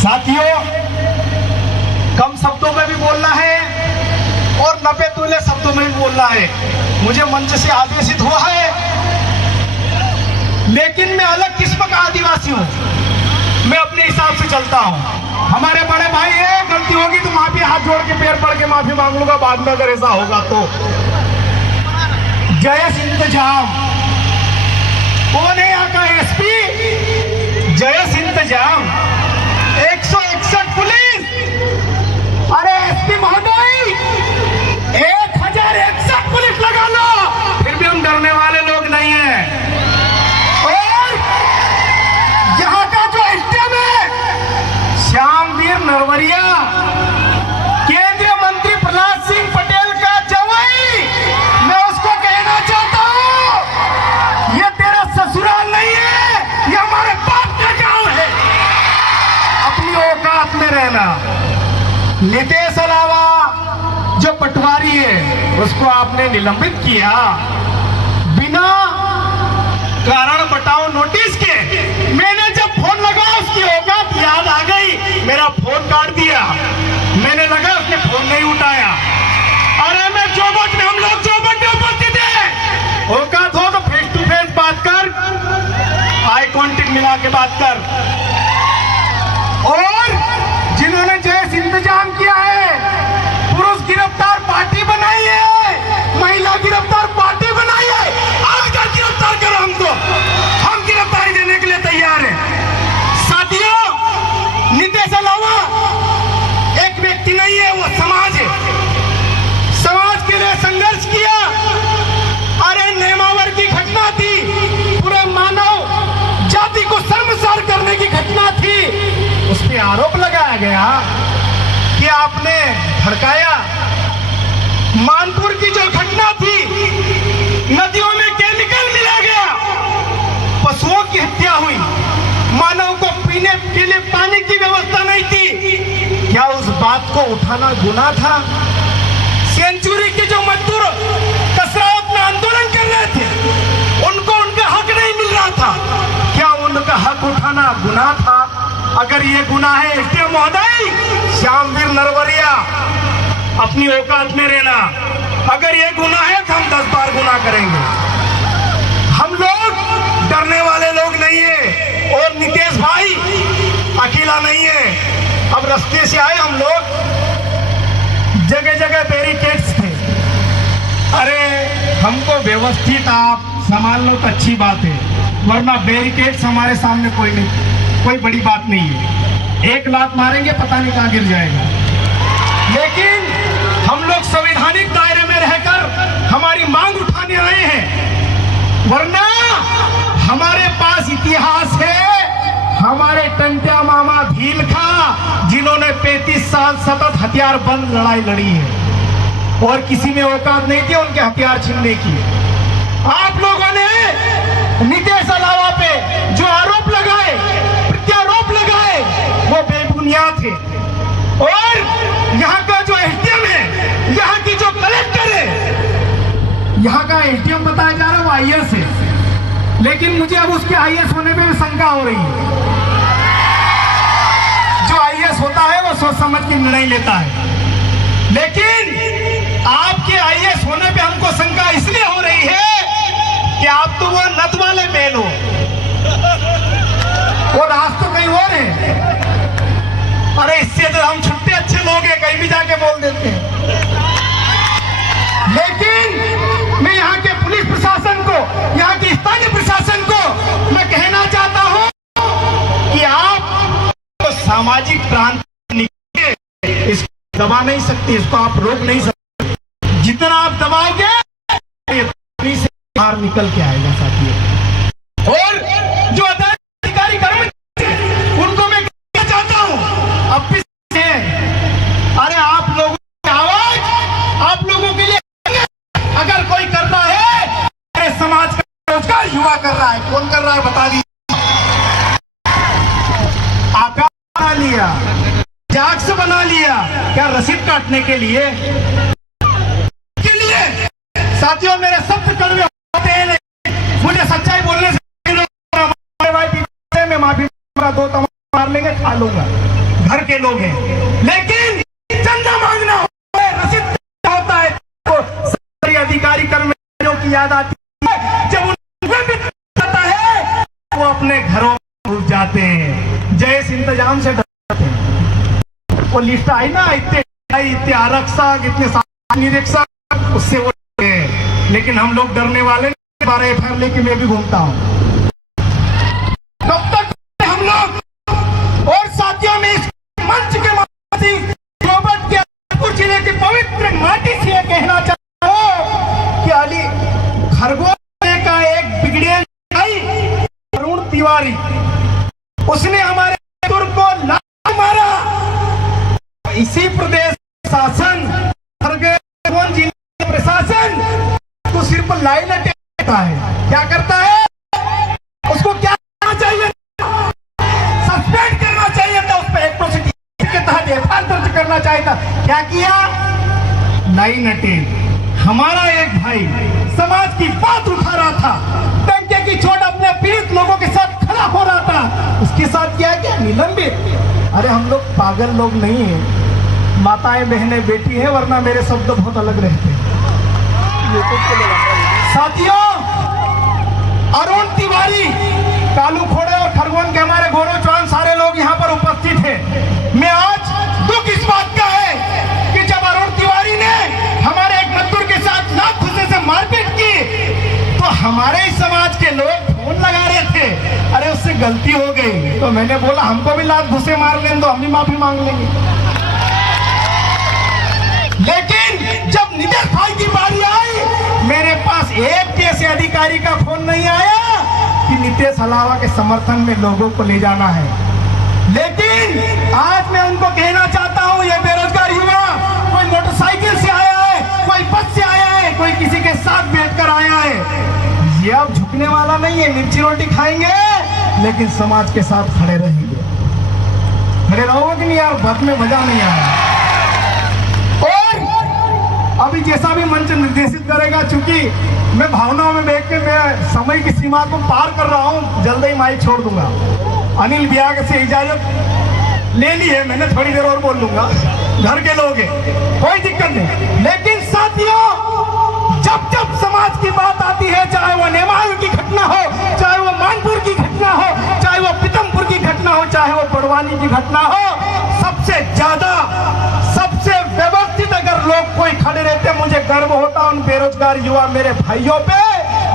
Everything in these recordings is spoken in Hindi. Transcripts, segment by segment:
साथियों, कम शब्दों में भी बोलना है और 90 तुले शब्दों में भी बोलना है। मुझे मंच से आदेशित हुआ है, लेकिन मैं अलग किस्म का आदिवासी हूँ। मैं अपने हिसाब से चलता हूँ। हमारे बड़े भाई है, गलती होगी तो माफी, हाथ जोड़ के पैर पड़ के माफी मांग लूंगा बाद में अगर ऐसा होगा तो। जयस इंतजाम, कौन है यहाँ का एसपी? जयस इंतजाम, 161 पुलिस। अरे एसपी महोदय, 1061 पुलिस लगा लो, फिर भी हम डरने वाले लोग नहीं हैं। और यहाँ का जो एसडीएम है श्यामवीर नरवरिया, केंद्रीय मंत्री प्रहलाद सिंह पटेल का जवाई, मैं उसको कहना चाहता हूँ, ये तेरा ससुराल नहीं है, ये हमारे बाप का गांव है। अपनी औकात में रहना। नितेश अलावा जो पटवारी है उसको आपने निलंबित किया बिना कारण बताओ नोटिस के। मैंने जब फोन लगाया उसकी औकात याद आ गई, मेरा फोन काट दिया। मैंने लगा उसने फोन नहीं उठाया। अरे मैं चौबट में, हम लोग चौबट में उपस्थित है। औकात हो तो फेस टू फेस बात कर, आई कांटेक्ट मिला के बात कर। और जिन्होंने जैस इंतजाम किया है, पुरुष गिरफ्तार पार्टी बनाई है, महिला गिरफ्तार पार्टी बनाई है, आकर गिरफ्तार करो हमको, हम गिरफ्तारी देने के लिए तैयार हैं। साथियों, नितेश अलावा एक व्यक्ति नहीं है, वो समाज है। समाज के लिए संघर्ष किया। अरे नेमावर की घटना थी, पूरे मानव जाति को शर्मसार करने की घटना थी। उस पर आरोप लगाया गया कि आपने भड़काया। मानपुर की जो घटना थी, नदियों में केमिकल मिला गया, पशुओं की हत्या हुई, मानव को पीने के लिए पानी की व्यवस्था नहीं थी। क्या उस बात को उठाना गुनाह था? सेंचुरी के जो मजदूर कसरावत में आंदोलन कर रहे थे, उनको उनका हक नहीं मिल रहा था, क्या उनका हक उठाना गुनाह था? अगर ये गुनाह है एसडीएम महोदय श्यामवीर नरवरिया, अपनी औकात में रहना। अगर ये गुनाह है तो हम 10 बार गुनाह करेंगे। हम लोग डरने वाले लोग नहीं है। और नितेश भाई अकेला नहीं है। अब रास्ते से आए हम लोग, जगह जगह बैरिकेड्स थे। अरे हमको व्यवस्थित आप संभाल लो तो अच्छी बात है, वरना बैरिकेड्स हमारे सामने कोई बड़ी बात नहीं है। एक लात मारेंगे पता नहीं कहां गिर जाएगा। लेकिन हम लोग संवैधानिक दायरे में रहकर हमारी मांग उठाने आए हैं, वरना हमारे पास इतिहास है। हमारे टंट्या मामा भील खा, जिन्होंने 35 साल सतत हथियार बंद लड़ाई लड़ी है और किसी में औकात नहीं थी उनके हथियार छीनने की। आप लोगों ने नितेश अलावा पे जो आरोप लगाए, प्रत्यारोप लगाए, वो बेबुनियाद थे। और यहाँ का जो एसडीएम है, यहाँ की जो कलेक्टर है, यहाँ का एसडीएम बताया जा रहा है वो आईएएस है, लेकिन मुझे अब उसके आईएएस होने में भी शंका हो रही है। जो आईएएस होता है वो सोच समझ के निर्णय लेता है, लेकिन आपके आईएएस होने पे हमको शंका इसलिए हो रही है कि आप तो वो नत वाले मेल हो और आज तो कहीं और है। अरे इससे तो हम छुट्टे अच्छे लोग हैं, कहीं भी जाके बोल देते हैं। लेकिन मैं यहाँ के पुलिस प्रशासन को, यहाँ के स्थानीय प्रशासन को मैं कहना चाहता हूँ कि आप तो सामाजिक क्रांति, इसको दबा नहीं सकते, इसको आप रोक नहीं सकते। जितना आप दबाओगे से बाहर निकल के आएगा साथियों। और जो अधिकारी कर्मचारी, उनको मैं कहना चाहता हूँ, अब भी अरे आप लोगों की आवाज, आप लोगों के लिए अगर कोई करता है, अरे समाज का रोजगार युवा कर रहा है, कौन कर रहा है बता दीजिए। आकाश बना लिया, जाक्स बना लिया, क्या रसीद काटने के लिए? साथियों, मेरे शब्द कड़वे होते हैं, मुझे सच्चाई बोलने से मैं माफी, 2 मार लेंगे, खा लूंगा। घर के लोग हैं, लेकिन चंदा मांगना होता है, रसीद होता है तो सरकारी अधिकारी कर्मचारियों की याद आती है। जब उन्हें भी आता है वो अपने घरों में घुस जाते हैं, जैसे इंतजाम से डरते हैं। वो लिस्ट आई ना, इतने आरक्षक, इतने निरीक्षक, उससे वो है। लेकिन हम लोग डरने वाले नहीं। 12 एफआईआर लेके मैं भी घूमता हूँ। तब तक हम लोग और साथियों में इस मंच के माध्यम से रोहतक के अलीपुर जिले की पवित्र माटी से यह कहना चाहता हूँ कि अली खरगोन का एक बिगड़े अरुण तिवारी, उसने हमारे को लात मारा। इसी प्रदेश शासन, खरगोन जिला प्रशासन तो सिर्फ लाइन अटैक है। क्या करता है? उसको क्या करना चाहिए? सस्पेंड करना चाहिए था, उस पर एट्रोसिटी के तहत एफआईआर दर्ज करना चाहिए था। क्या किया? Line attack. हमारा एक भाई समाज की बात उठा रहा था, टंके की चोट अपने पीड़ित लोगों के साथ खड़ा हो रहा था, उसके साथ क्या क्या निलंबित। अरे हम लोग पागल लोग नहीं है, माताएं बहनें बेटी है, वरना मेरे शब्द बहुत अलग रहते हैं। साथियों, अरुण तिवारी, कालू खोड़े और खरगोन के हमारे गौरव चौहान सारे लोग यहाँ पर उपस्थित हैं। मैं आज दुख इस बात का है कि जब अरुण तिवारी ने हमारे एक मजदूर के साथ लात घुसने से मारपीट की तो हमारे ही समाज के लोग फोन लगा रहे थे, अरे उससे गलती हो गई। तो मैंने बोला हमको भी लात घुसे मार लें, तो हम भी माफी मांग लेंगे। लेकिन जब निदेश भाई की बारी आई, मेरे पास एक ऐसे अधिकारी का फोन नहीं आया कि नीतीश अलावा के समर्थन में लोगों को ले जाना है। लेकिन आज मैं उनको कहना चाहता हूं, ये बेरोजगार युवा कोई मोटरसाइकिल से आया है, कोई बस से आया है, कोई किसी के साथ बैठकर आया है, ये अब झुकने वाला नहीं है। मिर्ची रोटी खाएंगे लेकिन समाज के साथ खड़े रहेंगे। खड़े रहोगे कि नहीं यार? बात में मजा नहीं आया। अभी जैसा भी मंच निर्देशित करेगा, चूंकि मैं भावनाओं में देख के मैं समय की सीमा को पार कर रहा हूं, जल्द ही माइक छोड़ दूंगा। अनिल बियाग से इजाजत ले ली है मैंने, थोड़ी देर और बोल लूंगा, घर के लोग हैं, कोई दिक्कत नहीं। लेकिन साथियों, जब जब समाज की बात आती है, चाहे वो नेमाल की घटना हो, चाहे वो मानपुर की घटना हो, चाहे वो पीतमपुर की घटना हो, चाहे वो बड़वानी की घटना हो, सबसे ज्यादा सबसे व्यवस्थित अगर लोग कोई खड़े रहते, मुझे गर्व होता उन बेरोजगार युवा मेरे भाइयों पे,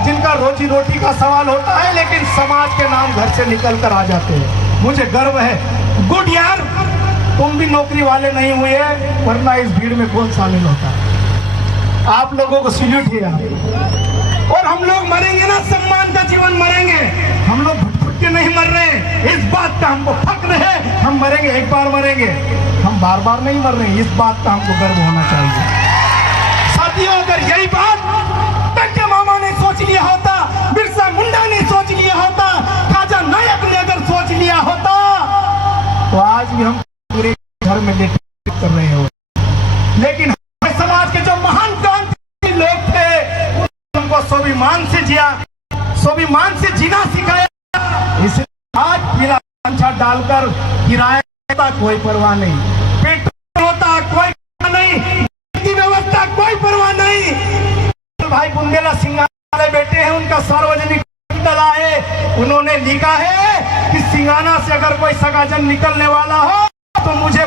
जिनका रोजी रोटी का सवाल होता है लेकिन समाज के नाम घर से निकल कर आ जाते हैं। मुझे गर्व है। गुड यार, तुम भी नौकरी वाले नहीं हुए, वरना इस भीड़ में कौन शामिल होता है। आप लोगों को सैल्यूट है यार। और हम लोग मरेंगे ना, सम्मान का जीवन मरेंगे। हम लोग घुट के नहीं मर रहे, इस बात का हमको फक्र है। हम मरेंगे, एक बार मरेंगे, हम बार बार नहीं मर रहे, इस बात का हमको गर्व होना चाहिए। साथियों, अगर यही बात टंके मामा ने सोच लिया होता, बिरसा मुंडा ने सोच लिया होता, खाजा नायक ने अगर सोच लिया होता, तो आज भी हम पूरे घर में लेटे कर रहे हो। लेकिन हमारे समाज के जो महान क्रांति लोग थे, उनको स्वाभिमान से जिया, स्वाभिमान से जीना सिखाया। इसलिए आज पीला पंछा डालकर किराया कोई परवाह नहीं, पेट्रोल होता कोई परवाह नहीं, व्यवस्था कोई परवाह नहीं। भाई बुंदेला सिंगाना वाले बेटे हैं, उनका सार्वजनिक डला है, उन्होंने लिखा है कि सिंगाना से अगर कोई सगाजन निकलने वाला हो तो मुझे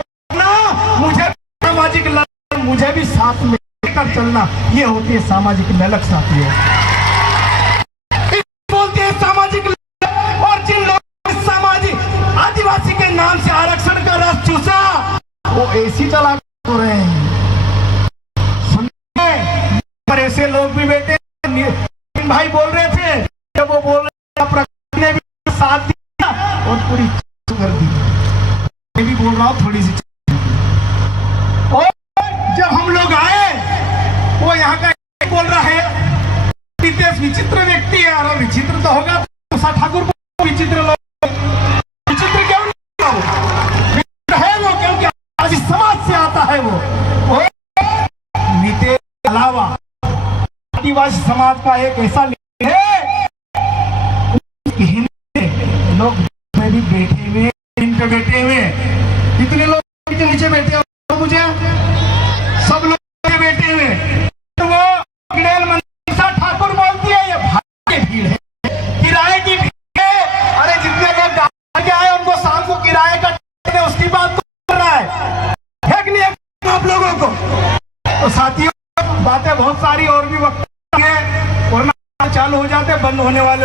सामाजिक ललक, मुझे भी साथ में लेकर चलना, ये होती है सामाजिक ललक साथियों। बोलते हैं सामाजिक ललक। और जिन लोगों सामाजिक आदिवासी के नाम से आरक्षण का रस चूसा, वो एसी चला हो रहे हैं। सुनिए, पर ऐसे लोग भी बैठे, भाई बोल रहे थे, जब वो बोल रहे प्रकृति ने भी साथ दिया और पूरी कर दी। मैं भी बोल रहा हूँ थोड़ी सी। और जब हम लोग आए, वो यहाँ का बोल रहा है नितेश विचित्र व्यक्ति है। अरे विचित्र तो होगा, उषा ठाकुर को विचित्र लोग, विचित्र क्यों नहीं हो? विचित्र है वो, क्योंकि आज समाज से आता है वो। नितेश के अलावा आदिवासी समाज का एक ऐसा लीडर है, लोग में भी बैठे हुए, इन पे बैठे हुए, इतने लोग के नीचे बैठे हो मुझे, सब लोग बैठे हुए, तो वो गिड़ेल मनसा ठाकुर बोलती है ये भाड़े की भीड़ है, किराए की भीड़ है। अरे जितने लोग गाँव के आए उनको शाम को किराए का उसकी बात तो कर रहा है कि नहीं आप लोगों को। तो साथियों बातें बहुत सारी और भी वक्त है, वरना चालू हो जाते बंद होने वाले